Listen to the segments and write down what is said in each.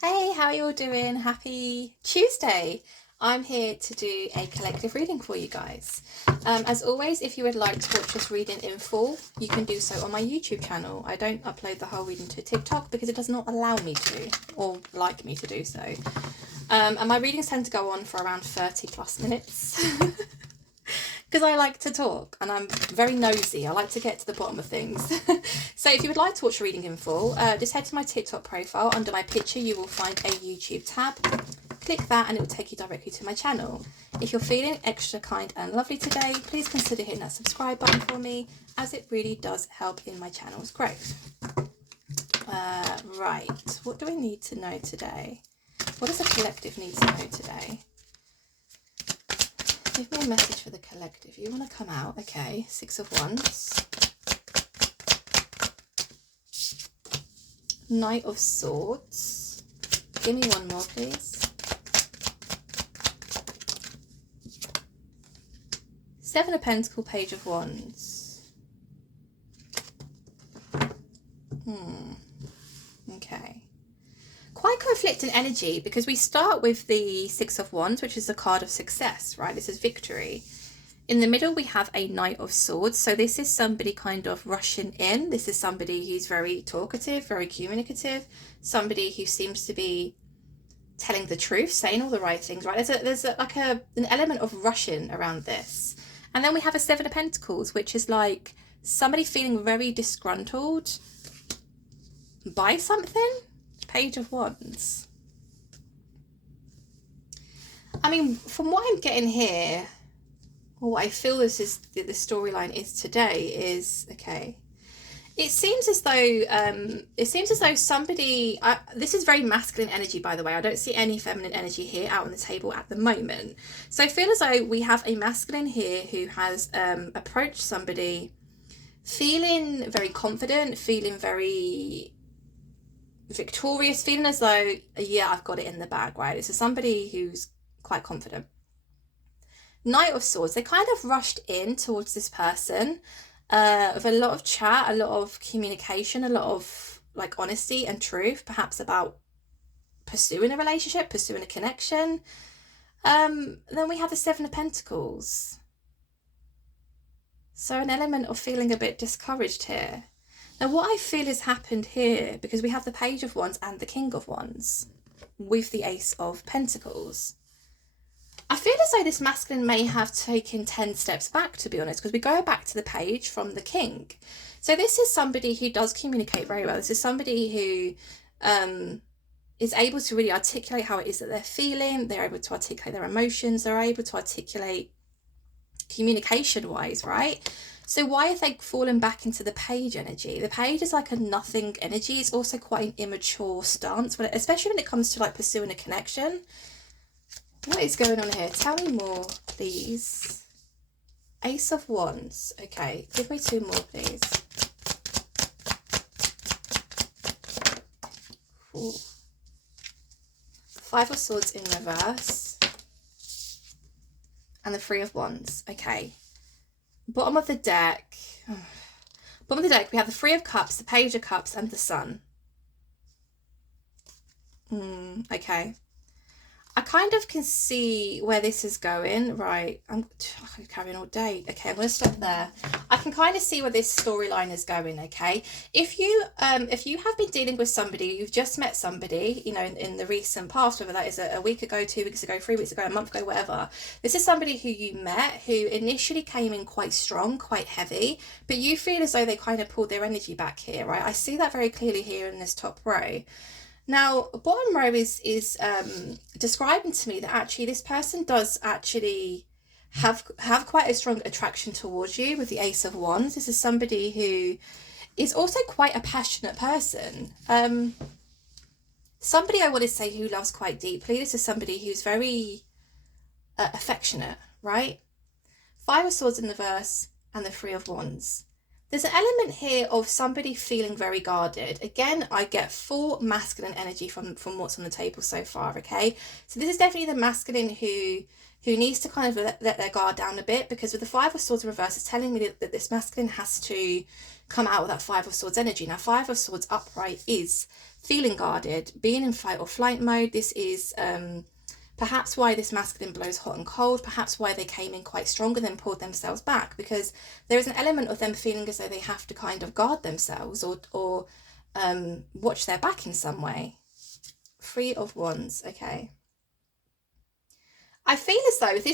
Hey, how are you all doing? Happy Tuesday. I'm here to do a collective reading for you guys. As always, if you would like to watch this reading in full, you can do so on my YouTube channel. I don't upload the whole reading to TikTok because it does not allow me to, or like me to do so. And my readings tend to go on for around 30 plus minutes. Because I like to talk and I'm very nosy. I like to get to the bottom of things. So if you would like to watch a reading in full, just head to my TikTok profile. Under my picture, you will find a YouTube tab. Click that and it will take you directly to my channel. If you're feeling extra kind and lovely today, please consider hitting that subscribe button for me, as it really does help in my channel's growth. Right, what do we need to know today? What does the collective need to know today? Give me a message for the collective. You want to come out? Okay, 6 of Wands. Knight of Swords. Give me one more, please. 7 of Pentacles, Page of Wands. Okay. Quite conflicting energy, because we start with the 6 of Wands, which is the card of success, right? This is victory. In the middle, we have a Knight of Swords. So this is somebody kind of rushing in. This is somebody who's very talkative, very communicative, somebody who seems to be telling the truth, saying all the right things, right? There's an element of rushing around this. And then we have a 7 of Pentacles, which is like somebody feeling very disgruntled by something. Page of Wands. I mean, from what I'm getting here, or what I feel this is the storyline is today is, okay, it seems as though somebody, this is very masculine energy, by the way. I don't see any feminine energy here out on the table at the moment. So I feel as though we have a masculine here who has approached somebody feeling very confident, feeling very victorious, feeling as though, yeah, I've got it in the bag, right? This is somebody who's quite confident. Knight of Swords, they kind of rushed in towards this person with a lot of chat, a lot of communication, a lot of like honesty and truth, perhaps about pursuing a relationship, pursuing a connection. Then we have the 7 of Pentacles. So an element of feeling a bit discouraged here. Now, what I feel has happened here, because we have the Page of Wands and the King of Wands with the Ace of Pentacles, I feel as though this masculine may have taken 10 steps back, to be honest, because we go back to the page from the King. So this is somebody who does communicate very well. This is somebody who is able to really articulate how it is that they're feeling. They're able to articulate their emotions. They're able to articulate communication-wise, right? So why have they fallen back into the page energy? The page is like a nothing energy. It's also quite an immature stance, especially when it comes to like pursuing a connection. What is going on here? Tell me more, please. Ace of Wands. Okay, give me 2 more, please. Ooh. 5 of Swords in reverse. And the 3 of Wands. Okay. Bottom of the deck. Bottom of the deck, we have the 3 of Cups, the Page of Cups, and the Sun. Okay. I kind of can see where this is going, right? I'm carrying all day. Okay, I'm going to stop there. I can kind of see where this storyline is going, okay? If you have been dealing with somebody, you've just met somebody, you know, in the recent past, whether that is a week ago, 2 weeks ago, 3 weeks ago, a month ago, whatever. This is somebody who you met, who initially came in quite strong, quite heavy, but you feel as though they kind of pulled their energy back here, right? I see that very clearly here in this top row. Now, bottom row is describing to me that actually this person does actually have quite a strong attraction towards you with the Ace of Wands. This is somebody who is also quite a passionate person. Somebody I want to say who loves quite deeply. This is somebody who's very affectionate, right? 5 of Swords in the verse and the 3 of Wands. There's an element here of somebody feeling very guarded. Again, I get full masculine energy from what's on the table so far, okay? So this is definitely the masculine who needs to kind of let their guard down a bit, because with the 5 of Swords in reverse, it's telling me that this masculine has to come out with that 5 of Swords energy. Now, 5 of Swords upright is feeling guarded, being in fight or flight mode. This is perhaps why this masculine blows hot and cold, perhaps why they came in quite strong and then pulled themselves back, because there is an element of them feeling as though they have to kind of guard themselves or watch their back in some way. Three of Wands, okay. I feel as though if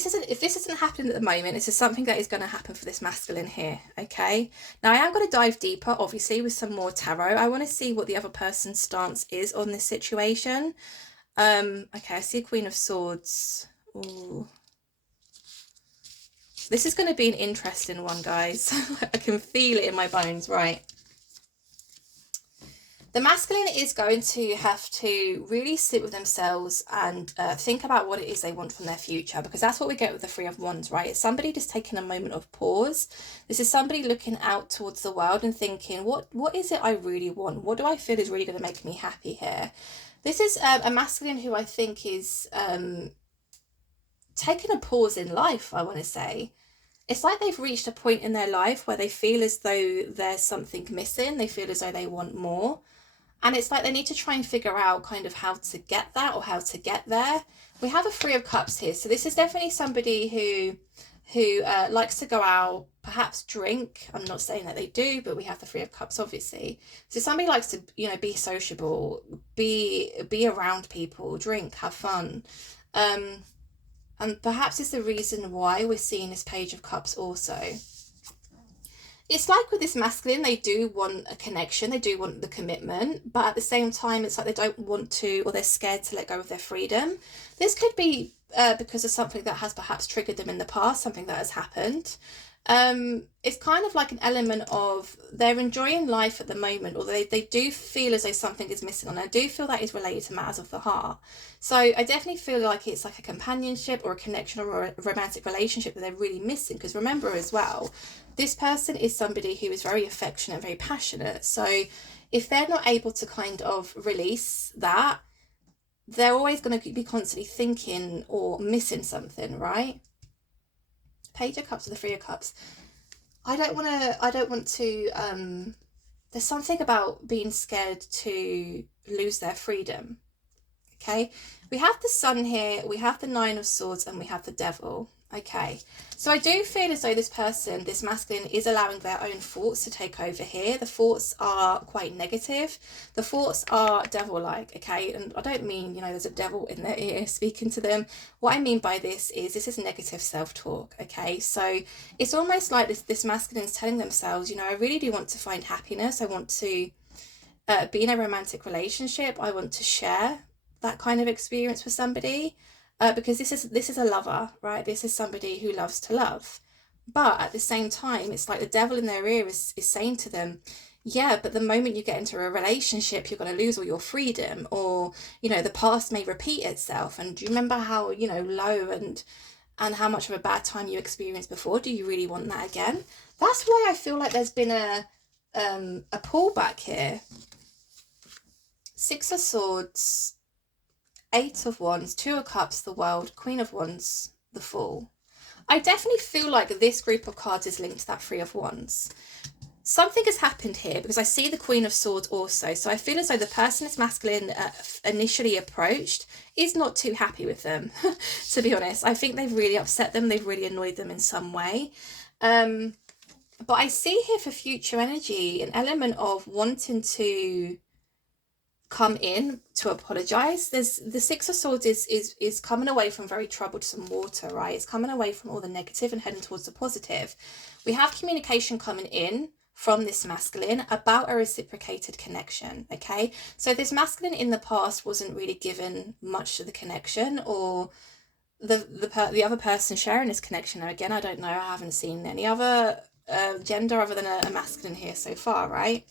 this isn't happening at the moment, this is something that is going to happen for this masculine here, okay? Now, I am going to dive deeper, obviously, with some more tarot. I want to see what the other person's stance is on this situation. Okay, I see a Queen of Swords. Ooh. This is going to be an interesting one, guys. I can feel it in my bones, right? The masculine is going to have to really sit with themselves and think about what it is they want from their future, because that's what we get with the Three of Wands, right? It's somebody just taking a moment of pause. This is somebody looking out towards the world and thinking, what is it I really want? What do I feel is really going to make me happy here? This is a masculine who I think is taking a pause in life, I want to say. It's like they've reached a point in their life where they feel as though there's something missing. They feel as though they want more. And it's like they need to try and figure out kind of how to get that or how to get there. We have a Three of Cups here. So this is definitely somebody who likes to go out, perhaps drink. I'm not saying that they do, but we have the Three of Cups, obviously. So somebody likes to, you know, be sociable, be around people, drink, have fun. And perhaps it's the reason why we're seeing this Page of Cups also. It's like with this masculine, they do want a connection, they do want the commitment, but at the same time, it's like they don't want to, or they're scared to let go of their freedom. This could be because of something that has perhaps triggered them in the past, something that has happened. It's kind of like an element of they're enjoying life at the moment, or they do feel as though something is missing, and I do feel that is related to matters of the heart. So I definitely feel like it's like a companionship or a connection or a romantic relationship that they're really missing, because remember as well, this person is somebody who is very affectionate, very passionate. So if they're not able to kind of release that, they're always going to be constantly thinking or missing something, right? Page of Cups or the Three of Cups. I don't want to, there's something about being scared to lose their freedom. Okay, we have the Sun here, we have the Nine of Swords, and we have the Devil. Okay, so I do feel as though this person, this masculine, is allowing their own thoughts to take over here. The thoughts are quite negative. The thoughts are devil-like, okay? And I don't mean, you know, there's a devil in their ear speaking to them. What I mean by this is negative self-talk, okay? So it's almost like this masculine is telling themselves, you know, I really do want to find happiness. I want to be in a romantic relationship. I want to share that kind of experience with somebody. Because this is a lover, right? This is somebody who loves to love. But at the same time, it's like the devil in their ear is saying to them, yeah, but the moment you get into a relationship, you're going to lose all your freedom, or, you know, the past may repeat itself. And do you remember how, you know, low and how much of a bad time you experienced before? Do you really want that again? That's why I feel like there's been a pullback here. Six of Swords, Eight of Wands, Two of Cups, the World, Queen of Wands, the Fool. I definitely feel like this group of cards is linked to that Three of Wands. Something has happened here, because I see the Queen of Swords also. So I feel as though the person this masculine initially approached is not too happy with them, to be honest. I think they've really upset them. They've really annoyed them in some way. But I see here for future energy an element of wanting to come in to apologize. There's the Six of Swords is coming away from very troublesome water, right? It's coming away from all the negative and heading towards the positive. We have communication coming in from this masculine about a reciprocated connection, okay? So this masculine in the past wasn't really given much to the connection, or the other person sharing this connection. Now again, I don't know, I haven't seen any other gender other than a masculine here so far, right?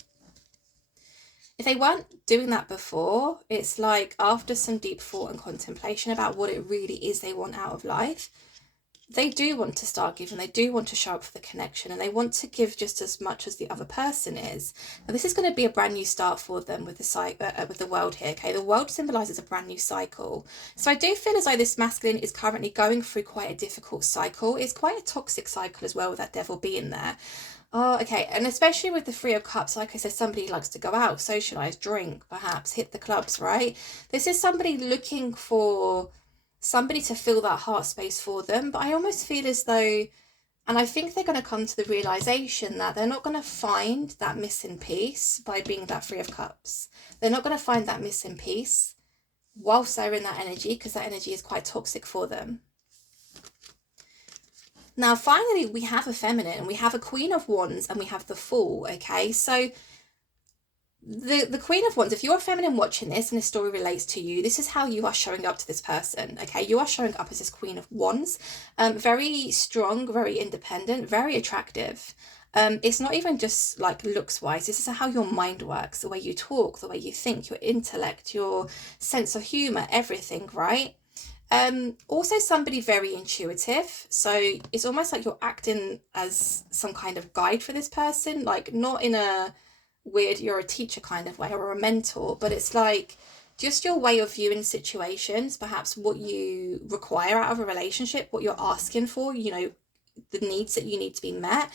If they weren't doing that before, it's like after some deep thought and contemplation about what it really is they want out of life, they do want to start giving, they do want to show up for the connection, and they want to give just as much as the other person is. Now this is going to be a brand new start for them with the World here, okay? The World symbolises a brand new cycle. So I do feel as though this masculine is currently going through quite a difficult cycle. It's quite a toxic cycle as well, with that Devil being there. Oh, okay. And especially with the Three of Cups, like I said, somebody likes to go out, socialize, drink, perhaps hit the clubs, right? This is somebody looking for somebody to fill that heart space for them. But I almost feel as though, and I think they're going to come to the realization that they're not going to find that missing piece by being that Three of Cups. They're not going to find that missing piece whilst they're in that energy, because that energy is quite toxic for them. Now, finally, we have a feminine, and we have a Queen of Wands, and we have the Fool, okay? So the Queen of Wands, if you're a feminine watching this and this story relates to you, this is how you are showing up to this person, okay? You are showing up as this Queen of Wands, very strong, very independent, very attractive. It's not even just like looks wise, this is how your mind works, the way you talk, the way you think, your intellect, your sense of humor, everything, right? Also somebody very intuitive, so it's almost like you're acting as some kind of guide for this person, like not in a weird you're a teacher kind of way or a mentor, but it's like just your way of viewing situations, perhaps what you require out of a relationship, what you're asking for, you know, the needs that you need to be met.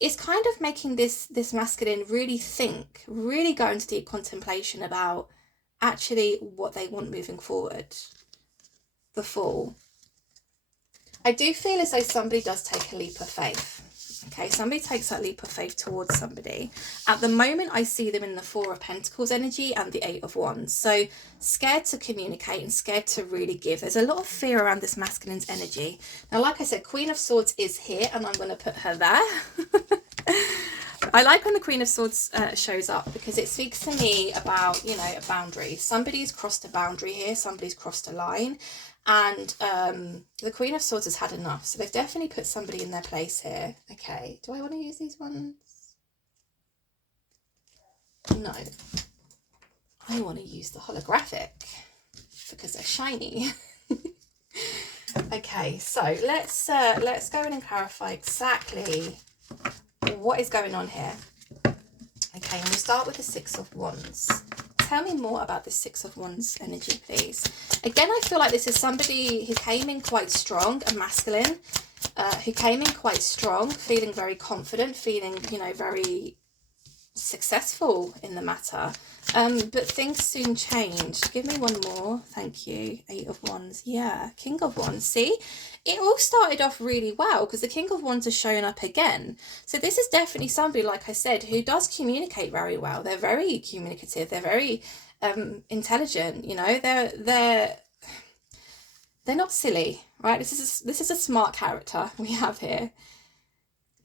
It's kind of making this masculine really think, really go into deep contemplation about actually what they want moving forward. The Fool. I do feel as though somebody does take a leap of faith. Okay, somebody takes that leap of faith towards somebody. At the moment, I see them in the Four of Pentacles energy and the Eight of Wands. So scared to communicate and scared to really give. There's a lot of fear around this masculine's energy. Now, like I said, Queen of Swords is here, and I'm going to put her there. I like when the Queen of Swords shows up, because it speaks to me about, you know, a boundary. Somebody's crossed a boundary here. Somebody's crossed a line. And the Queen of Swords has had enough. So they've definitely put somebody in their place here. Okay, do I want to use these ones? No. I want to use the holographic because they're shiny. Okay, so let's go in and clarify exactly what is going on here. Okay, and we'll start with the Six of Wands. Tell me more about the Six of Wands energy, please. Again, I feel like this is somebody who came in quite strong, a masculine, who came in quite strong, feeling very confident, feeling, you know, very successful in the matter. But things soon changed. Give me one more. Thank you. Eight of Wands. Yeah. King of Wands. See? It all started off really well because the King of Wands is showing up again. So this is definitely somebody, like I said, who does communicate very well. They're very communicative. They're very intelligent. You know, they're not silly, right? This is a smart character we have here.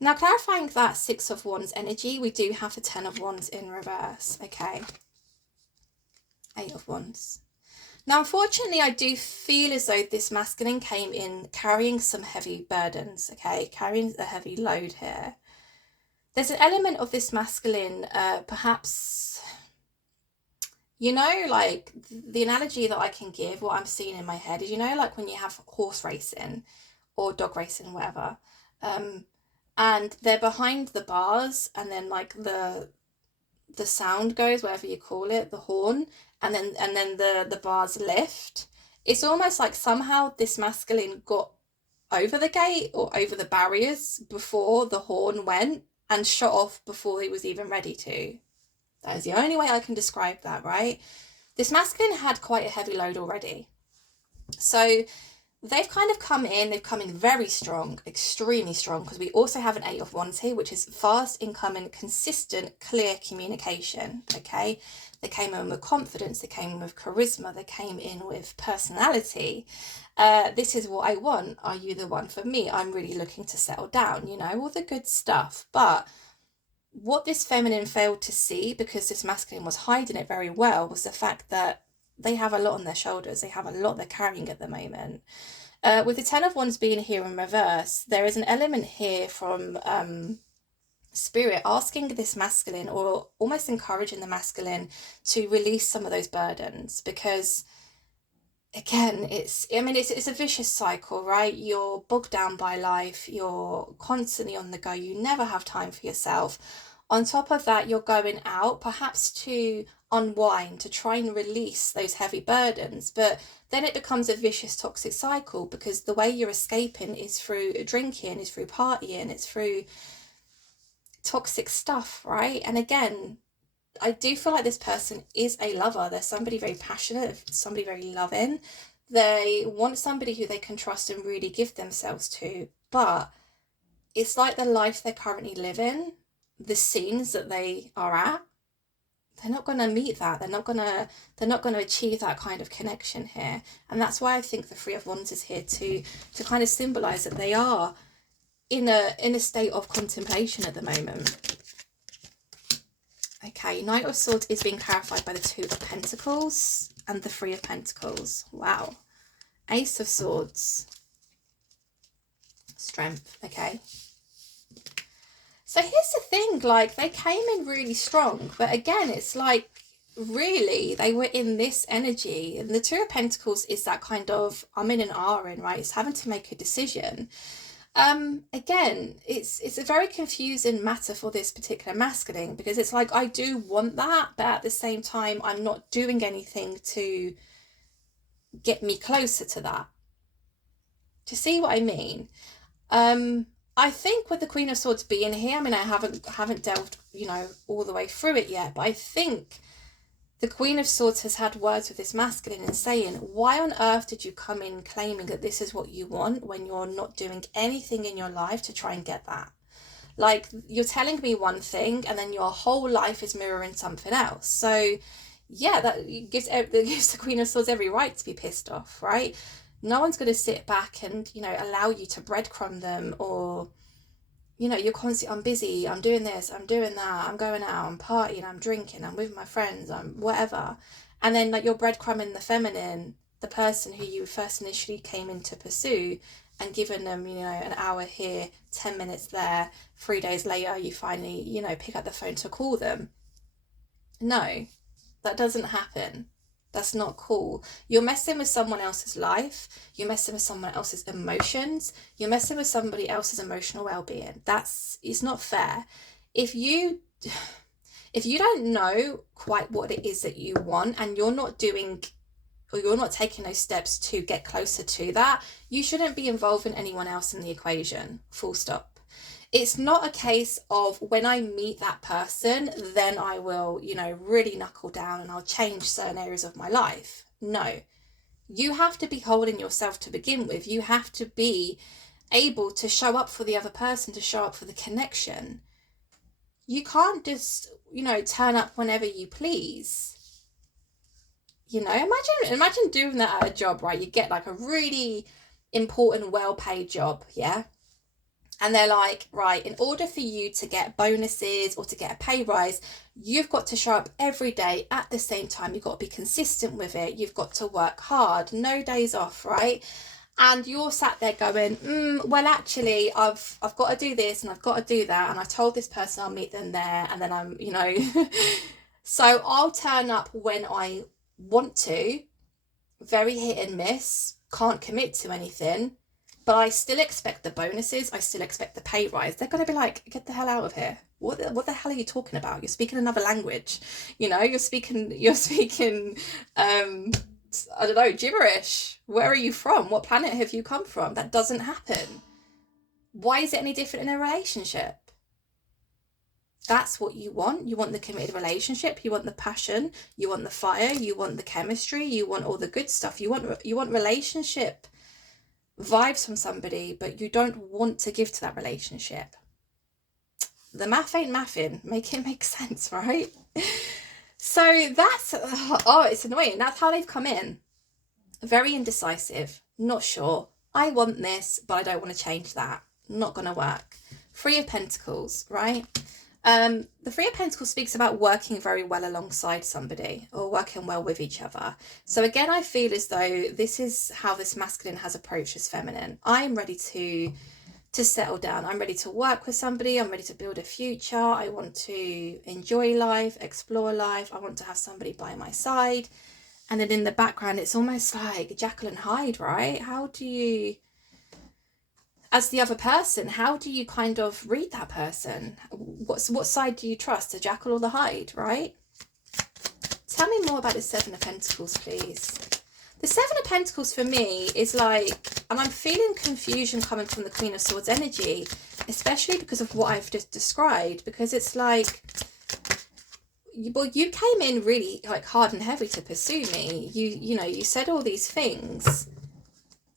Now, clarifying that Six of Wands energy, we do have the Ten of Wands in reverse. Okay. Eight of Wands. Now, unfortunately, I do feel as though this masculine came in carrying some heavy burdens, okay? Carrying a heavy load here. There's an element of this masculine, perhaps, you know, like the analogy that I can give, what I'm seeing in my head is, you know, like when you have horse racing or dog racing, whatever, and they're behind the bars, and then like the sound goes, whatever you call it, the horn, and then the bars lift. It's almost like somehow this masculine got over the gate or over the barriers before the horn went and shut off before he was even ready to. That is the only way I can describe that, right? This masculine had quite a heavy load already. So they've kind of come in very strong, extremely strong, because we also have an Eight of Wands here, which is fast incoming, consistent, clear communication, okay? They came in with confidence, they came in with charisma, they came in with personality. This is what I want. Are you the one for me? I'm really looking to settle down, you know, all the good stuff. But what this feminine failed to see, because this masculine was hiding it very well, was the fact that they have a lot on their shoulders. They have a lot they're carrying at the moment. With the Ten of Wands being here in reverse, there is an element here from Spirit asking this masculine, or almost encouraging the masculine, to release some of those burdens, because again, it's a vicious cycle, right? You're bogged down by life, you're constantly on the go, you never have time for yourself. On top of that, you're going out perhaps to unwind, to try and release those heavy burdens, but then it becomes a vicious toxic cycle, because the way you're escaping is through drinking, is through partying, it's through toxic stuff, right? And again, I do feel like this person is a lover. They're somebody very passionate, somebody very loving. They want somebody who they can trust and really give themselves to. But it's like the life they're currently living, the scenes that they are at, they're not going to meet that. They're not going to achieve that kind of connection here. And that's why I think the Three of Wands is here to kind of symbolize that they are in a state of contemplation at the moment. Okay, Knight of Swords is being clarified by the Two of Pentacles and the Three of Pentacles. Wow. Ace of Swords. Strength. Okay. So here's the thing, like, they came in really strong, but again, it's like, really, they were in this energy. And the Two of Pentacles is that kind of, I'm in and are in, right? It's having to make a decision. Again, it's a very confusing matter for this particular masculine, because it's like, I do want that, but at the same time, I'm not doing anything to get me closer to that. Do you see what I mean? I think with the Queen of Swords being here, I mean, I haven't delved, you know, all the way through it yet, but I think the Queen of Swords has had words with this masculine and saying, why on earth did you come in claiming that this is what you want when you're not doing anything in your life to try and get that? Like, you're telling me one thing and then your whole life is mirroring something else. So yeah, that gives the Queen of Swords every right to be pissed off, right? No one's going to sit back and, you know, allow you to breadcrumb them, or, you know, you're constantly, I'm busy, I'm doing this, I'm doing that, I'm going out, I'm partying, I'm drinking, I'm with my friends, I'm whatever. And then, like, you're breadcrumbing the feminine, the person who you first initially came in to pursue, and giving them, you know, an hour here, 10 minutes there, 3 days later, you finally, you know, pick up the phone to call them. No, that doesn't happen. That's not cool. You're messing with someone else's life. You're messing with someone else's emotions. You're messing with somebody else's emotional well-being. It's not fair. If you don't know quite what it is that you want, and you're not doing, or you're not taking those steps to get closer to that, you shouldn't be involving anyone else in the equation. Full stop. It's not a case of, when I meet that person, then I will, you know, really knuckle down and I'll change certain areas of my life. No, you have to be whole in yourself to begin with. You have to be able to show up for the other person, to show up for the connection. You can't just, you know, turn up whenever you please. You know, imagine doing that at a job, right? You get like a really important, well-paid job, yeah? And they're like, right, in order for you to get bonuses or to get a pay rise, you've got to show up every day at the same time. You've got to be consistent with it. You've got to work hard, no days off, right? And you're sat there going, well, actually, I've got to do this and I've got to do that. And I told this person I'll meet them there. And then I'm, you know, so I'll turn up when I want to, very hit and miss, can't commit to anything. But I still expect the bonuses. I still expect the pay rise. They're going to be like, get the hell out of here. What the hell are you talking about? You're speaking another language. You know, you're speaking, I don't know, gibberish. Where are you from? What planet have you come from? That doesn't happen. Why is it any different in a relationship? That's what you want. You want the committed relationship. You want the passion. You want the fire. You want the chemistry. You want all the good stuff. You want relationship vibes from somebody, but you don't want to give to that relationship. The math ain't mathing. Make it make sense, right? So that's, it's annoying. That's how they've come in. Very indecisive. Not sure. I want this, but I don't want to change that. Not going to work. Three of Pentacles, right? The Three of Pentacles speaks about working very well alongside somebody, or working well with each other. So again, I feel as though this is how this masculine has approached this feminine. I'm ready to settle down. I'm ready to work with somebody. I'm ready to build a future. I want to enjoy life, explore life. I want to have somebody by my side. And then in the background, it's almost like Jekyll and Hyde, right? How do you, as the other person, how do you kind of read that person? What side do you trust, the Jackal or the Hyde, right? Tell me more about the Seven of Pentacles, please. The Seven of Pentacles for me is like, and I'm feeling confusion coming from the Queen of Swords energy. especially because of what I've just described, because it's like, well, you came in really like hard and heavy to pursue me. You know, you said all these things,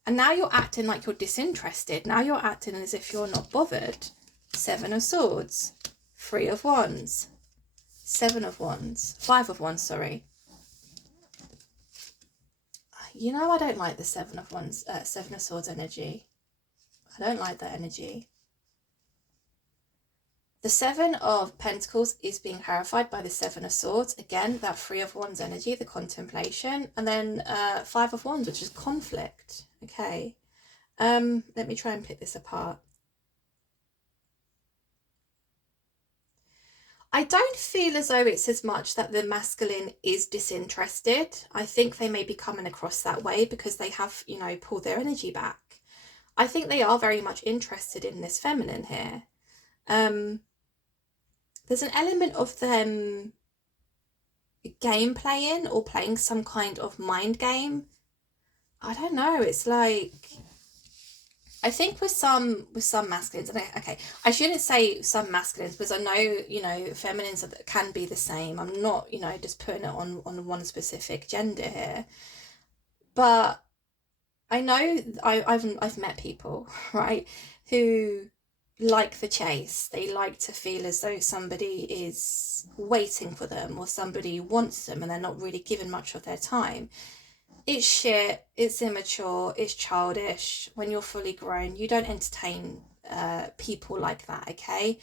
and now you're acting like you're disinterested. Now you're acting as if you're not bothered. 7 of Swords, 3 of Wands, 7 of Wands, 5 of Wands, sorry. You know, I don't like the 7 of Wands, 7 of Swords energy. I don't like that energy. The 7 of Pentacles is being clarified by the 7 of Swords. Again, that 3 of Wands energy, the contemplation. And then 5 of Wands, which is conflict. Okay. Let me try and pick this apart. I don't feel as though it's as much that the masculine is disinterested. I think they may be coming across that way because they have, you know, pulled their energy back. I think they are very much interested in this feminine here. There's an element of them game playing or playing some kind of mind game. I don't know. It's like, I think with some masculines, and I shouldn't say some masculines because I know, you know, feminines can be the same. I'm not, you know, just putting it on one specific gender here, but I know I've met people, right, who like the chase. They like to feel as though somebody is waiting for them or somebody wants them and they're not really given much of their time. It's shit, it's immature, it's childish. When you're fully grown, you don't entertain people like that, okay?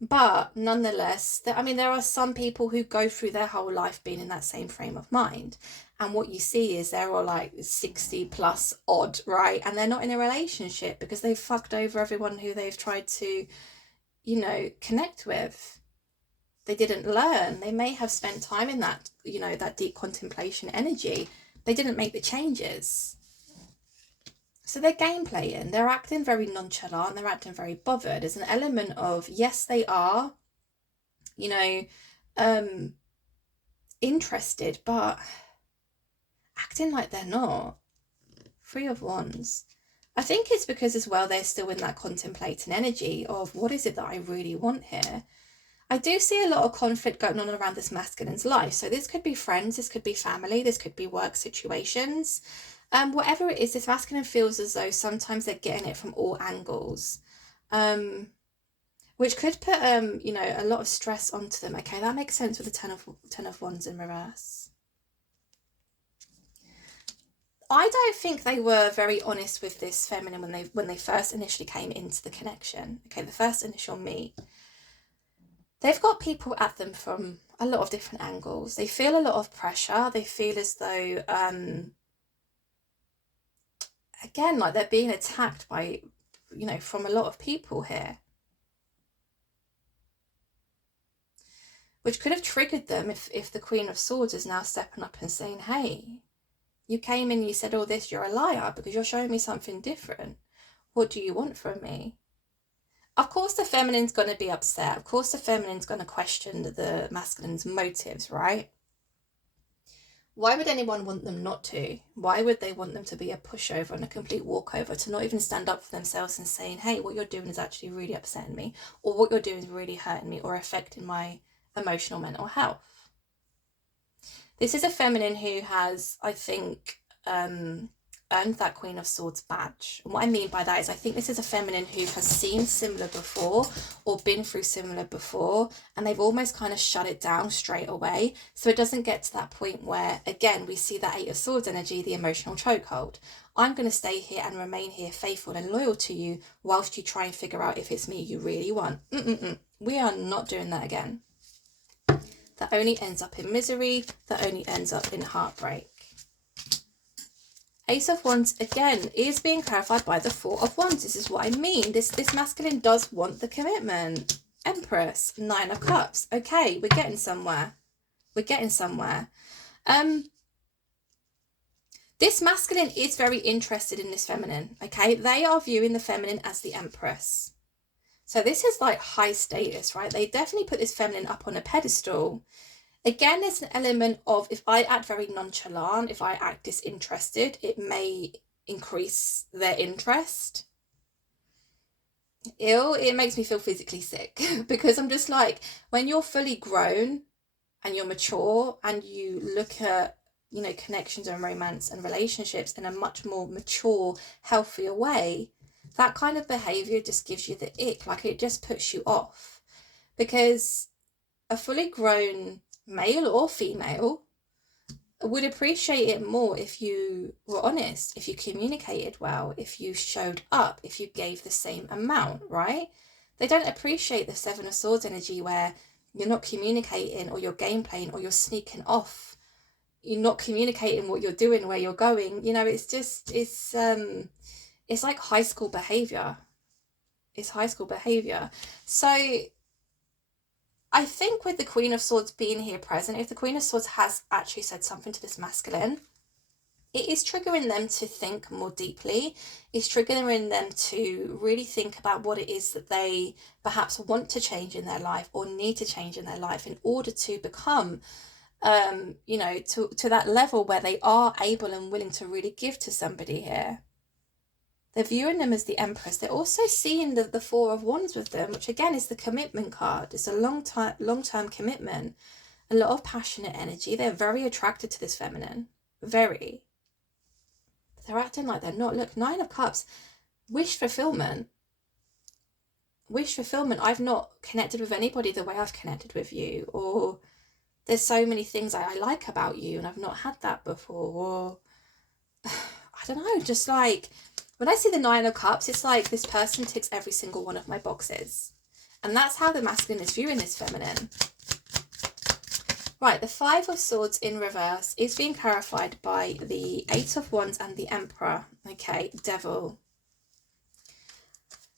But nonetheless, I mean, there are some people who go through their whole life being in that same frame of mind. And what you see is they're all like 60 plus odd, right? And they're not in a relationship because they've fucked over everyone who they've tried to, you know, connect with. They didn't learn. They may have spent time in that, you know, that deep contemplation energy. They didn't make the changes. So they're game playing, they're acting very nonchalant, they're acting very bothered. There's an element of, yes, they are, you know, interested, but acting like they're not. 3 of Wands. I think it's because as well they're still in that contemplating energy of what is it that I really want here. I do see a lot of conflict going on around this masculine's life. So this could be friends, this could be family, this could be work situations. Whatever it is, this masculine feels as though sometimes they're getting it from all angles, which could put, you know, a lot of stress onto them. Okay, that makes sense with the 10 of Wands in reverse. I don't think they were very honest with this feminine when they first initially came into the connection. Okay, the first initial meet. They've got people at them from a lot of different angles. They feel a lot of pressure. They feel as though, again, like they're being attacked by, you know, from a lot of people here. Which could have triggered them if the Queen of Swords is now stepping up and saying, hey, you came in, you said all this, you're a liar because you're showing me something different. What do you want from me? Of course the feminine's going to be upset. Of course the feminine's going to question the masculine's motives, right? Why would anyone want them not to? Why would they want them to be a pushover and a complete walkover, to not even stand up for themselves and saying, hey, what you're doing is actually really upsetting me, or what you're doing is really hurting me or affecting my emotional mental health? This is a feminine who has, I think, earned that Queen of Swords badge. And what I mean by that is I think this is a feminine who has seen similar before or been through similar before, and they've almost kind of shut it down straight away. So it doesn't get to that point where, again, we see that 8 of Swords energy, the emotional chokehold. I'm going to stay here and remain here faithful and loyal to you whilst you try and figure out if it's me you really want. We are not doing that again. That only ends up in misery. That only ends up in heartbreak. Ace of Wands, again, is being clarified by the 4 of Wands. This is what I mean. This masculine does want the commitment. Empress, 9 of Cups. Okay, we're getting somewhere. We're getting somewhere. This masculine is very interested in this feminine, okay? They are viewing the feminine as the Empress. So this is like high status, right? They definitely put this feminine up on a pedestal. Again, there's an element of, if I act very nonchalant, if I act disinterested, it may increase their interest. ill, it makes me feel physically sick because I'm just like, when you're fully grown and you're mature and you look at, you know, connections and romance and relationships in a much more mature, healthier way, that kind of behavior just gives you the ick. Like, it just puts you off, because a fully grown male or female would appreciate it more if you were honest, if you communicated well, if you showed up, if you gave the same amount, right? They don't appreciate the Seven of Swords energy where you're not communicating, or you're game playing, or you're sneaking off. You're not communicating what you're doing, where you're going. You know, it's just, it's like high school behavior. It's high school behavior. So I think with the Queen of Swords being here present, if the Queen of Swords has actually said something to this masculine, it is triggering them to think more deeply. It's triggering them to really think about what it is that they perhaps want to change in their life, or need to change in their life, in order to become, you know, to that level where they are able and willing to really give to somebody here. They're viewing them as the Empress. They're also seeing the Four of Wands with them, which again is the commitment card. It's a long-term commitment, a lot of passionate energy. They're very attracted to this feminine, very. They're acting like they're not. Look, Nine of Cups, wish fulfillment. Wish fulfillment. I've not connected with anybody the way I've connected with you, or there's so many things I like about you and I've not had that before, or I don't know, just like, when I see the Nine of Cups, it's like this person ticks every single one of my boxes. And that's how the masculine is viewing this feminine. Right, the Five of Swords in reverse is being clarified by the Eight of Wands and the Emperor. Okay, Devil.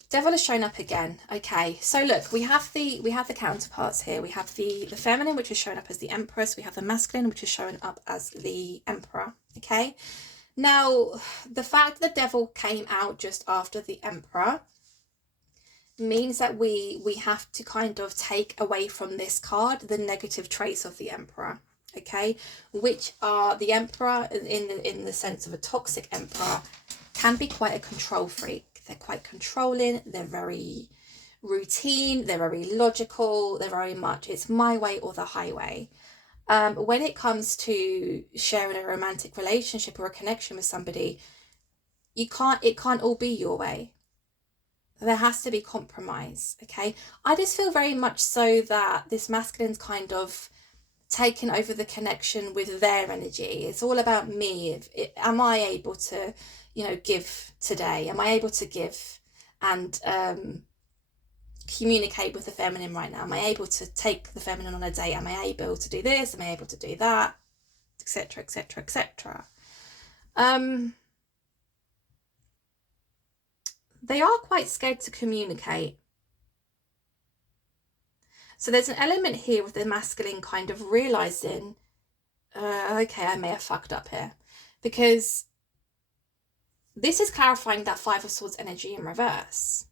Devil has shown up again. Okay, so look, we have the counterparts here. We have the feminine, which is showing up as the Empress. We have the masculine, which is showing up as the Emperor. Okay. Now, the fact that the Devil came out just after the Emperor means that we have to kind of take away from this card the negative traits of the Emperor, okay? Which are, the Emperor, in the sense of a toxic Emperor, can be quite a control freak. They're quite controlling, they're very routine, they're very logical, they're very much, it's my way or the highway. When it comes to sharing a romantic relationship or a connection with somebody, it can't all be your way. There has to be compromise, okay? I just feel very much so that this masculine's kind of taken over the connection with their energy. It's all about me. Am I able to, you know, give today? Am I able to give and communicate with the feminine right now? Am I able to take the feminine on a date? Am I able to do this? Am I able to do that? Etc, etc, etc. They are quite scared to communicate. So there's an element here with the masculine kind of realizing, okay, I may have fucked up here, because this is clarifying that Five of Swords energy in reverse.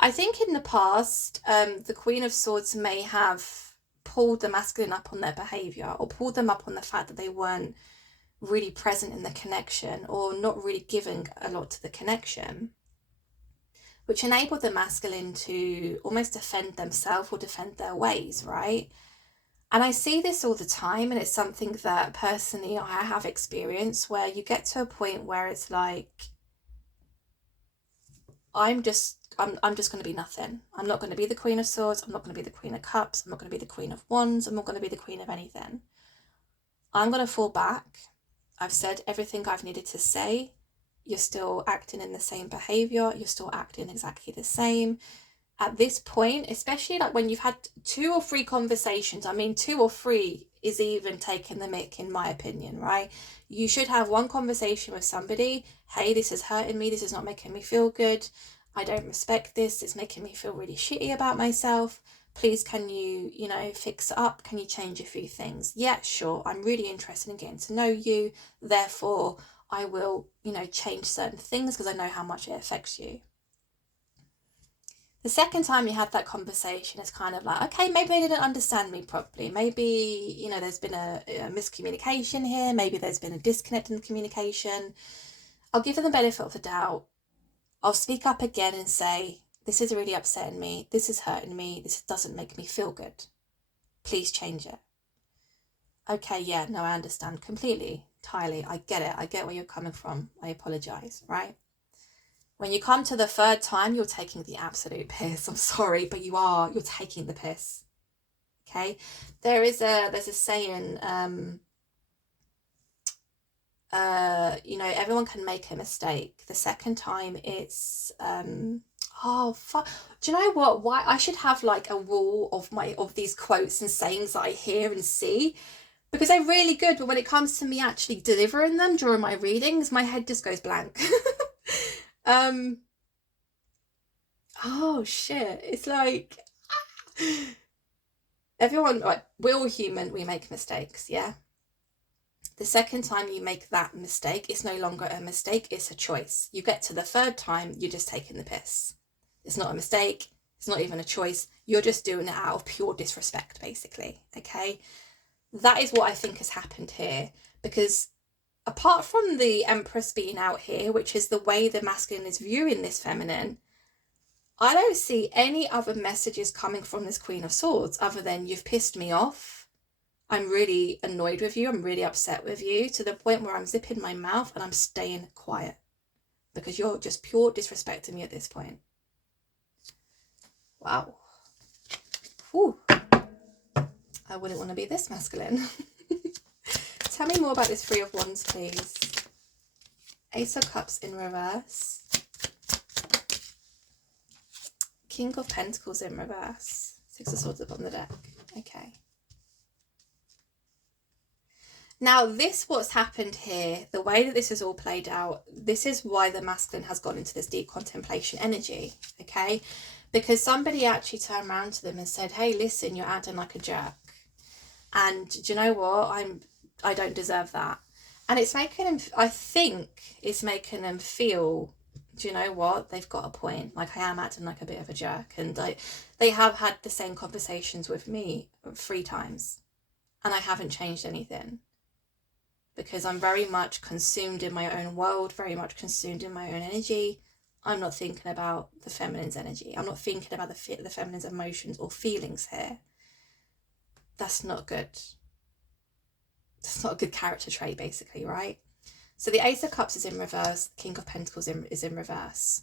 I think in the past, the Queen of Swords may have pulled the masculine up on their behavior, or pulled them up on the fact that they weren't really present in the connection, or not really giving a lot to the connection, which enabled the masculine to almost defend themselves or defend their ways, right? And I see this all the time, and it's something that personally I have experienced, where you get to a point where it's like, I'm just going to be nothing. I'm not going to be the Queen of Swords. I'm not going to be the Queen of Cups. I'm not going to be the Queen of Wands. I'm not going to be the Queen of anything. I'm going to fall back. I've said everything I've needed to say. You're still acting in the same behavior. You're still acting exactly the same. At this point, especially like when you've had 2 or 3 conversations, I mean, 2 or 3 is even taking the mick, in my opinion, right? You should have one conversation with somebody. Hey, this is hurting me. This is not making me feel good. I don't respect this. It's making me feel really shitty about myself. Please, can you, you know, fix it up? Can you change a few things? Yeah, sure. I'm really interested in getting to know you. Therefore, I will, you know, change certain things because I know how much it affects you. The second time you had that conversation, it's kind of like, okay, maybe they didn't understand me properly. Maybe, you know, there's been a miscommunication here. Maybe there's been a disconnect in the communication. I'll give them the benefit of the doubt. I'll speak up again and say, this is really upsetting me. This is hurting me. This doesn't make me feel good. Please change it. Okay, yeah, no, I understand completely, entirely. I get it. I get where you're coming from. I apologize, right? When you come to the third time, you're taking the absolute piss. I'm sorry, but you're taking the piss. Okay? There's a saying, everyone can make a mistake. The second time it's oh fuck. Do you know what? Why I should have like a wall of these quotes and sayings that I hear and see, because they're really good, but when it comes to me actually delivering them during my readings, my head just goes blank. Oh shit. It's like everyone, like, we're all human, we make mistakes, yeah? The second time you make that mistake, it's no longer a mistake, it's a choice. You get to the third time, you're just taking the piss. It's not a mistake, it's not even a choice, you're just doing it out of pure disrespect, basically, okay? That is what I think has happened here, because apart from the Empress being out here, which is the way the masculine is viewing this feminine, I don't see any other messages coming from this Queen of Swords other than you've pissed me off. I'm really annoyed with you. I'm really upset with you, to the point where I'm zipping my mouth and I'm staying quiet because you're just pure disrespecting me at this point. Wow. Whew. I wouldn't want to be this masculine. Tell me more about this Three of Wands, please. Ace of Cups in reverse. King of Pentacles in reverse. Six of Swords up on the deck. Okay. Now, what's happened here, the way that this has all played out, this is why the masculine has gone into this deep contemplation energy, okay? Because somebody actually turned around to them and said, hey, listen, you're acting like a jerk. And do you know what? I don't deserve that. And it's making them, I think it's making them feel, do you know what? They've got a point. Like, I am acting like a bit of a jerk. And they have had the same conversations with me 3 times. And I haven't changed anything. Because I'm very much consumed in my own world, very much consumed in my own energy. I'm not thinking about the feminine's energy. I'm not thinking about the feminine's emotions or feelings here. That's not good. That's not a good character trait, basically, right? So the Ace of Cups is in reverse. King of Pentacles is in reverse.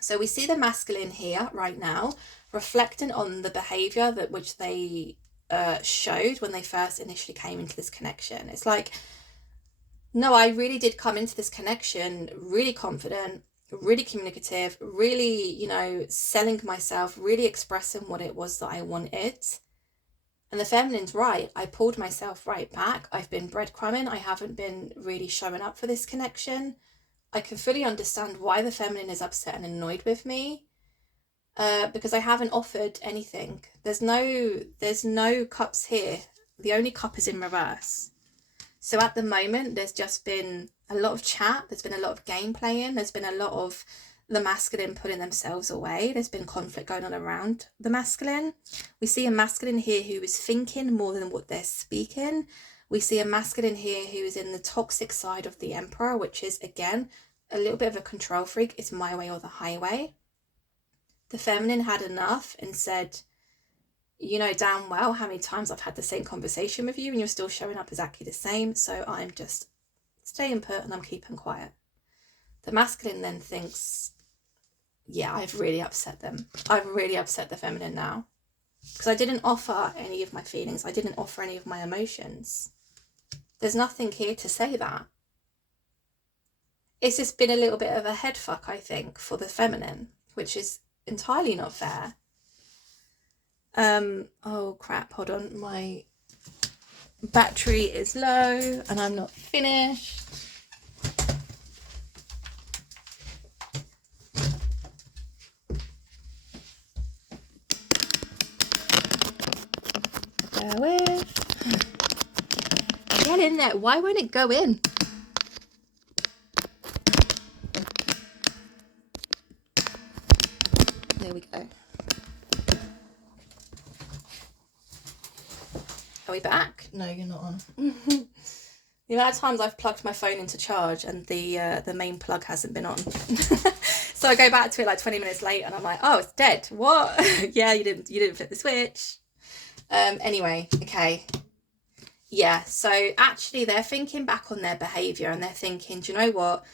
So we see the masculine here right now, reflecting on the behaviour which they showed when they first initially came into this connection. It's like, no, I really did come into this connection really confident, really communicative, really, selling myself, really expressing what it was that I wanted. And the feminine's right. I pulled myself right back. I've been breadcrumbing. I haven't been really showing up for this connection. I can fully understand why the feminine is upset and annoyed with me, because I haven't offered anything. There's no cups here. The only cup is in reverse. So at the moment, there's just been a lot of chat. There's been a lot of game playing. There's been a lot of the masculine pulling themselves away. There's been conflict going on around the masculine. We see a masculine here who is thinking more than what they're speaking. We see a masculine here who is in the toxic side of the Emperor, which is, again, a little bit of a control freak. It's my way or the highway. The feminine had enough and said, you know damn well how many times I've had the same conversation with you and you're still showing up exactly the same, so I'm just staying put and I'm keeping quiet. The masculine then thinks, yeah, I've really upset them. I've really upset the feminine now. Because I didn't offer any of my feelings. I didn't offer any of my emotions. There's nothing here to say that. It's just been a little bit of a head fuck, I think, for the feminine, which is entirely not fair. Oh crap, hold on, my battery is low and I'm not finished. Bear with. Get in there. Why won't it go in? There we go. Are we back? No, you're not on. The amount of times I've plugged my phone into charge and the main plug hasn't been on. So I go back to it like 20 minutes later and I'm like, oh, it's dead. What? Yeah, you didn't flip the switch. Anyway, okay. Yeah, so actually they're thinking back on their behaviour and they're thinking, do you know what?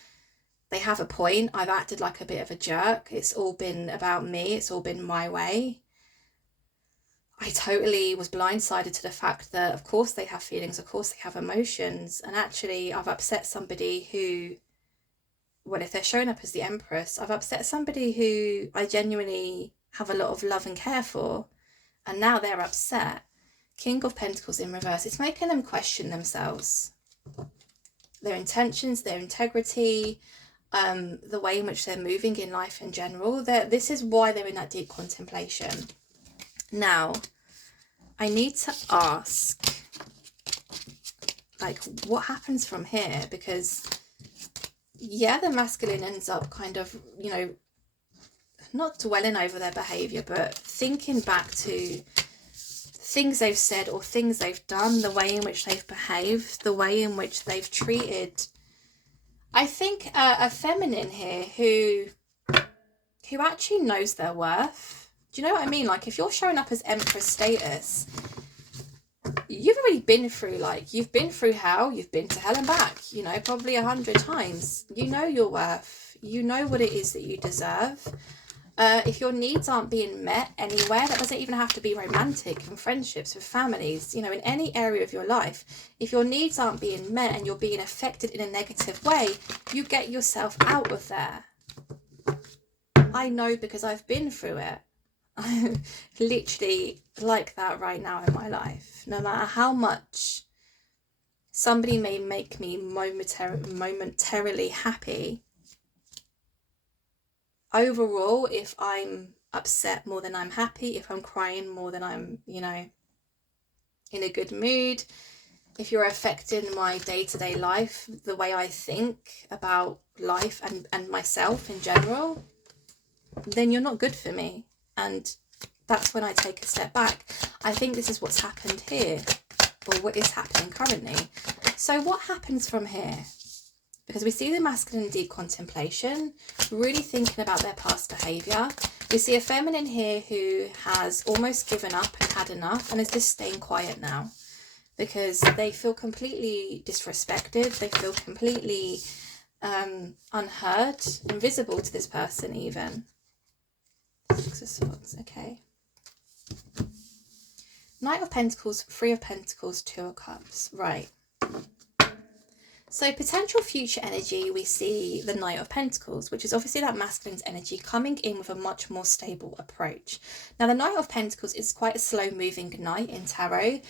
They have a point. I've acted like a bit of a jerk. It's all been about me. It's all been my way. I totally was blindsided to the fact that, of course, they have feelings. Of course, they have emotions. And actually, I've upset somebody who, well, if they're showing up as the Empress, I've upset somebody who I genuinely have a lot of love and care for. And now they're upset. King of Pentacles in reverse. It's making them question themselves. Their intentions, their integrity, the way in which they're moving in life in general. This is why they're in that deep contemplation. Now, I need to ask, like, what happens from here? Because, yeah, the masculine ends up kind of, you know, not dwelling over their behaviour, but thinking back to things they've said or things they've done, the way in which they've behaved, the way in which they've treated. I think a feminine here who actually knows their worth. Do you know what I mean? Like, if you're showing up as Empress status, you've already been through, like, you've been through hell, you've been to hell and back, you know, probably 100 times. You know your worth. You know what it is that you deserve. If your needs aren't being met anywhere, that doesn't even have to be romantic, and friendships with families, you know, in any area of your life, if your needs aren't being met and you're being affected in a negative way, you get yourself out of there. I know, because I've been through it. I'm literally like that right now in my life. No matter how much somebody may make me momentarily happy, overall, if I'm upset more than I'm happy, if I'm crying more than I'm, you know, in a good mood, if you're affecting my day-to-day life, the way I think about life and myself in general, then you're not good for me. And that's when I take a step back. I think this is what's happened here, or what is happening currently. So what happens from here? Because we see the masculine deep contemplation, really thinking about their past behaviour. We see a feminine here who has almost given up and had enough and is just staying quiet now, because they feel completely disrespected. They feel completely unheard, invisible to this person even. Six of Swords, okay. Knight of Pentacles, Three of Pentacles, Two of Cups, right. So potential future energy, we see the Knight of Pentacles, which is obviously that masculine's energy coming in with a much more stable approach. Now, the Knight of Pentacles is quite a slow-moving knight in tarot.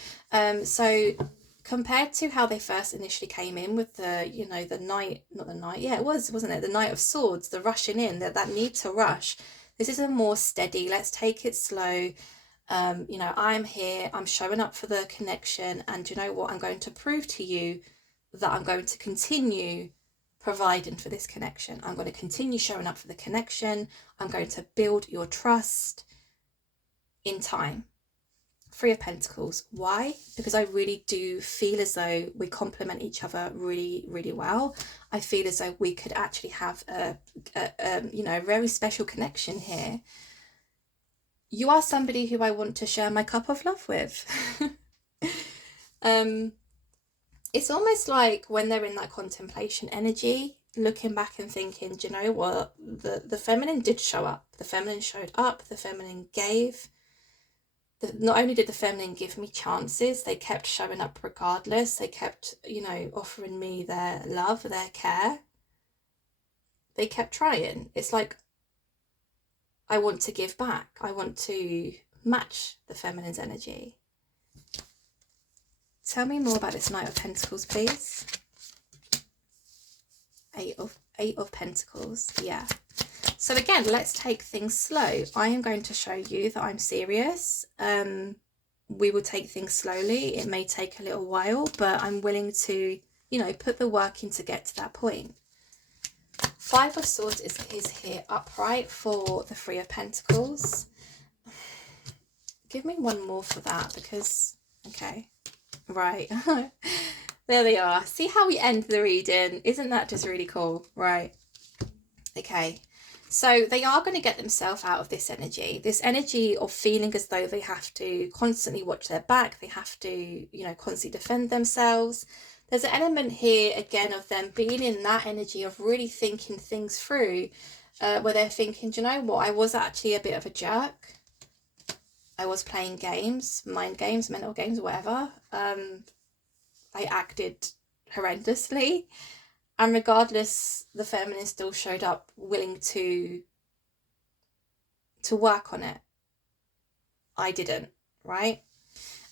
So compared to how they first initially came in with the, you know, the knight, not the knight, yeah, it was, wasn't it? The Knight of Swords, the rushing in, that need to rush. This is a more steady, let's take it slow. You know, I'm here, I'm showing up for the connection, and you know what? I'm going to prove to you that I'm going to continue providing for this connection. I'm going to continue showing up for the connection. I'm going to build your trust in time. Three of Pentacles. Why? Because I really do feel as though we complement each other really, really well. I feel as though we could actually have a you know, very special connection here. You are somebody who I want to share my cup of love with. It's almost like when they're in that contemplation energy, looking back and thinking, do you know what? The feminine did show up. The feminine showed up. The feminine gave. Not only did the feminine give me chances, they kept showing up regardless. They kept, you know, offering me their love, their care. They kept trying. It's like, I want to give back. I want to match the feminine's energy. Tell me more about this Knight of Pentacles, please. Eight of Pentacles, yeah. So again, let's take things slow. I am going to show you that I'm serious. We will take things slowly. It may take a little while, but I'm willing to, you know, put the work in to get to that point. Five of Swords is here upright for the Three of Pentacles. Give me one more for that, because, okay. Right. There they are. See how we end the reading? Isn't that just really cool? Right. Okay. So they are going to get themselves out of this energy of feeling as though they have to constantly watch their back, they have to, you know, constantly defend themselves. There's an element here, again, of them being in that energy of really thinking things through, where they're thinking, do you know what, I was actually a bit of a jerk. I was playing games, mind games, mental games, whatever. I acted horrendously. And regardless, the feminine still showed up willing to work on it. I didn't, right?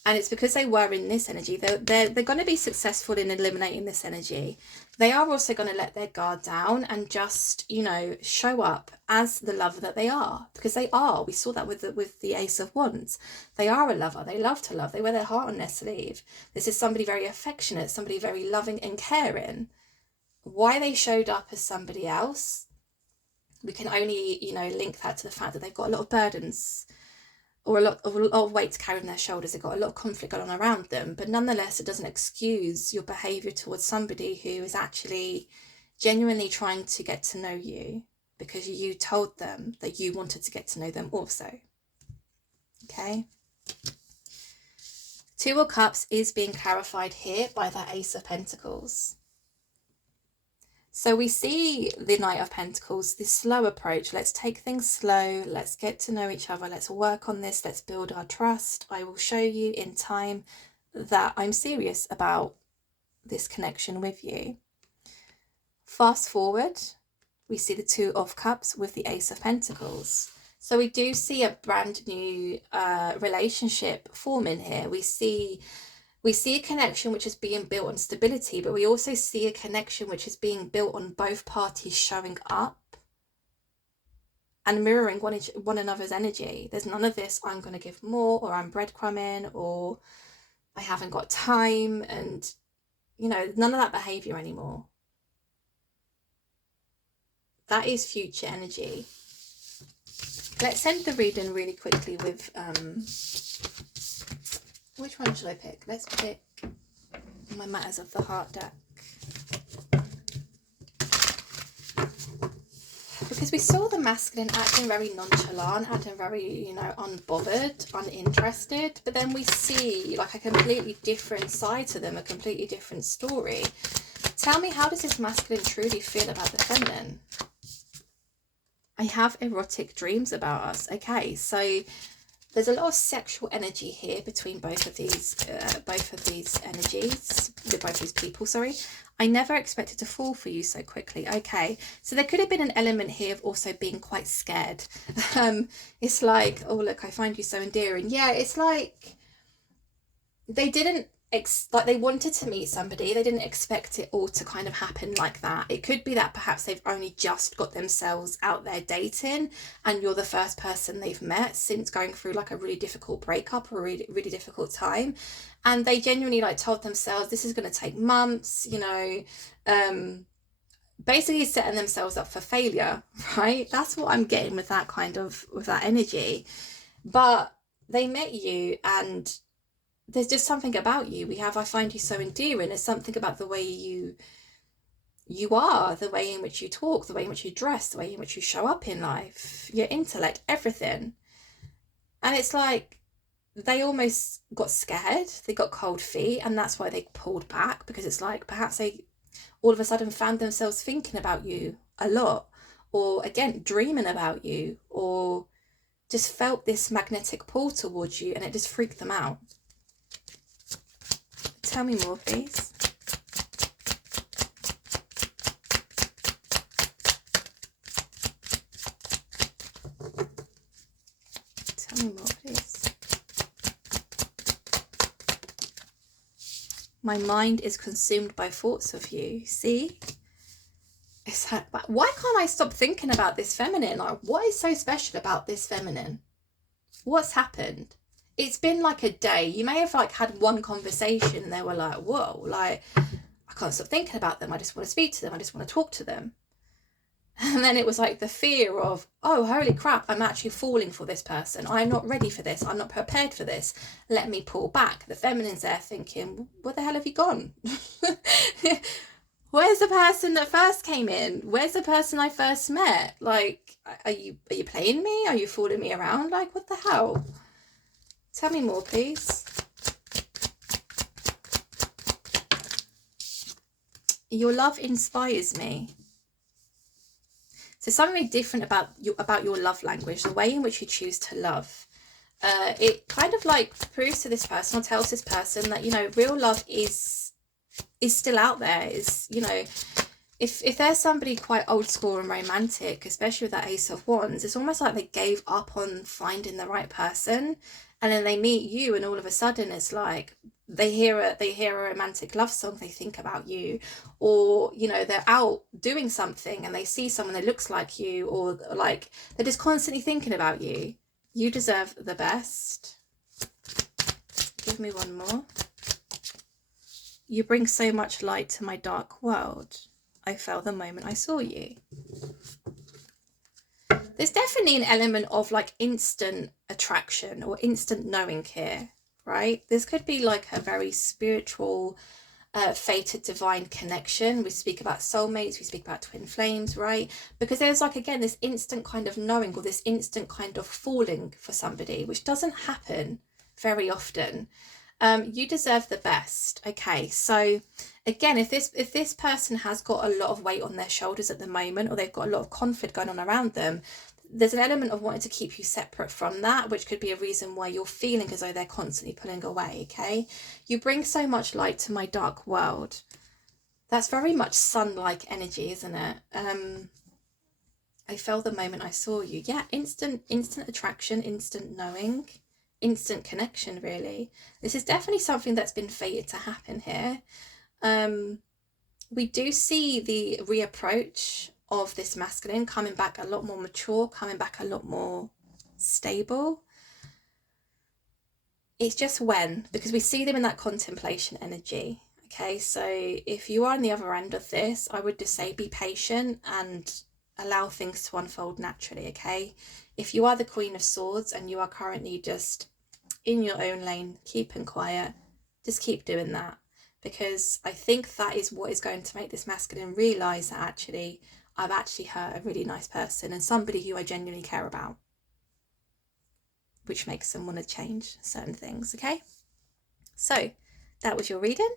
And it's because they were in this energy. They're going to be successful in eliminating this energy. They are also going to let their guard down and just, you know, show up as the lover that they are, because they are. We saw that with the Ace of Wands. They are a lover. They love to love. They wear their heart on their sleeve. This is somebody very affectionate, somebody very loving and caring. Why they showed up as somebody else, we can only, you know, link that to the fact that they've got a lot of burdens, or a lot of weight to carry on their shoulders. They've got a lot of conflict going on around them, but nonetheless, it doesn't excuse your behaviour towards somebody who is actually genuinely trying to get to know you, because you told them that you wanted to get to know them also. Okay. Two of Cups is being clarified here by that Ace of Pentacles. So we see the Knight of Pentacles, this slow approach. Let's take things slow. Let's get to know each other. Let's work on this. Let's build our trust. I will show you in time that I'm serious about this connection with you. Fast forward, we see the Two of Cups with the Ace of Pentacles. So we do see a brand new relationship forming here. We see a connection which is being built on stability, but we also see a connection which is being built on both parties showing up and mirroring one another's energy. There's none of this, I'm going to give more, or I'm breadcrumbing, or I haven't got time, and, you know, none of that behavior anymore. That is future energy. Let's end the reading really quickly with... which one should I pick? Let's pick my Matters of the Heart deck. Because we saw the masculine acting very nonchalant, acting very, you know, unbothered, uninterested. But then we see like a completely different side to them, a completely different story. Tell me, how does this masculine truly feel about the feminine? I have erotic dreams about us. Okay, so... there's a lot of sexual energy here between both of these energies, both of these people, sorry. I never expected to fall for you so quickly. Okay, so there could have been an element here of also being quite scared. It's like, oh, look, I find you so endearing. Yeah, it's like they didn't, like they wanted to meet somebody. They didn't expect it all to kind of happen like that. It could be that perhaps they've only just got themselves out there dating, and you're the first person they've met since going through like a really difficult breakup or a really, really difficult time. And they genuinely like told themselves this is going to take months, you know, basically setting themselves up for failure, right? That's what I'm getting with that kind of, with that energy. But they met you, and there's just something about you. I find you so endearing. There's something about the way you are, the way in which you talk, the way in which you dress, the way in which you show up in life, your intellect, everything. And it's like they almost got scared. They got cold feet, and that's why they pulled back, because it's like perhaps they all of a sudden found themselves thinking about you a lot, or again, dreaming about you, or just felt this magnetic pull towards you, and it just freaked them out. Tell me more, please. Tell me more, please. My mind is consumed by thoughts of you. See? It's like, why can't I stop thinking about this feminine? Like, what is so special about this feminine? What's happened? It's been like a day. You may have like had one conversation and they were like, whoa, like, I can't stop thinking about them. I just want to speak to them. I just want to talk to them. And then it was like the fear of, oh, holy crap, I'm actually falling for this person. I'm not ready for this. I'm not prepared for this. Let me pull back. The feminine's there thinking, where the hell have you gone? Where's the person that first came in? Where's the person I first met? Like, are you playing me? Are you fooling me around? Like, what the hell? Tell me more, please. Your love inspires me. So something different about your love language, the way in which you choose to love. It kind of like proves to this person or tells this person that, you know, real love is still out there. Is, you know, if there's somebody quite old school and romantic, especially with that Ace of Wands, it's almost like they gave up on finding the right person, and then they meet you, and all of a sudden it's like they hear a romantic love song, they think about you, or, you know, they're out doing something and they see someone that looks like you, or like they're just constantly thinking about you. You deserve the best. Give me one more. You bring so much light to my dark world. I felt the moment I saw you. There's definitely an element of like instant attraction or instant knowing here, right? This could be like a very spiritual, fated divine connection. We speak about soulmates, we speak about twin flames, right? Because there's like, again, this instant kind of knowing or this instant kind of falling for somebody, which doesn't happen very often. You deserve the best. Okay, so again, if this person has got a lot of weight on their shoulders at the moment, or they've got a lot of conflict going on around them, there's an element of wanting to keep you separate from that, which could be a reason why you're feeling as though they're constantly pulling away. Okay, you bring so much light to my dark world. That's very much sun-like energy, isn't it? I felt the moment I saw you. Yeah, instant attraction, instant knowing, instant connection, really. This is definitely something that's been fated to happen here. We do see the reapproach of this masculine coming back a lot more mature, coming back a lot more stable. It's just when, because we see them in that contemplation energy. Okay, so if you are on the other end of this, I would just say be patient and allow things to unfold naturally. Okay, if you are the Queen of Swords and you are currently just in your own lane, keeping quiet, just keep doing that, because I think that is what is going to make this masculine realize that actually I've actually hurt a really nice person and somebody who I genuinely care about, which makes them want to change certain things. Okay, so that was your reading.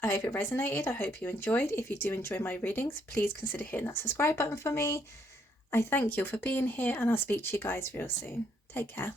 I hope it resonated. I hope you enjoyed. If you do enjoy my readings, please consider hitting that subscribe button for me. I thank you for being here, and I'll speak to you guys real soon. Take care.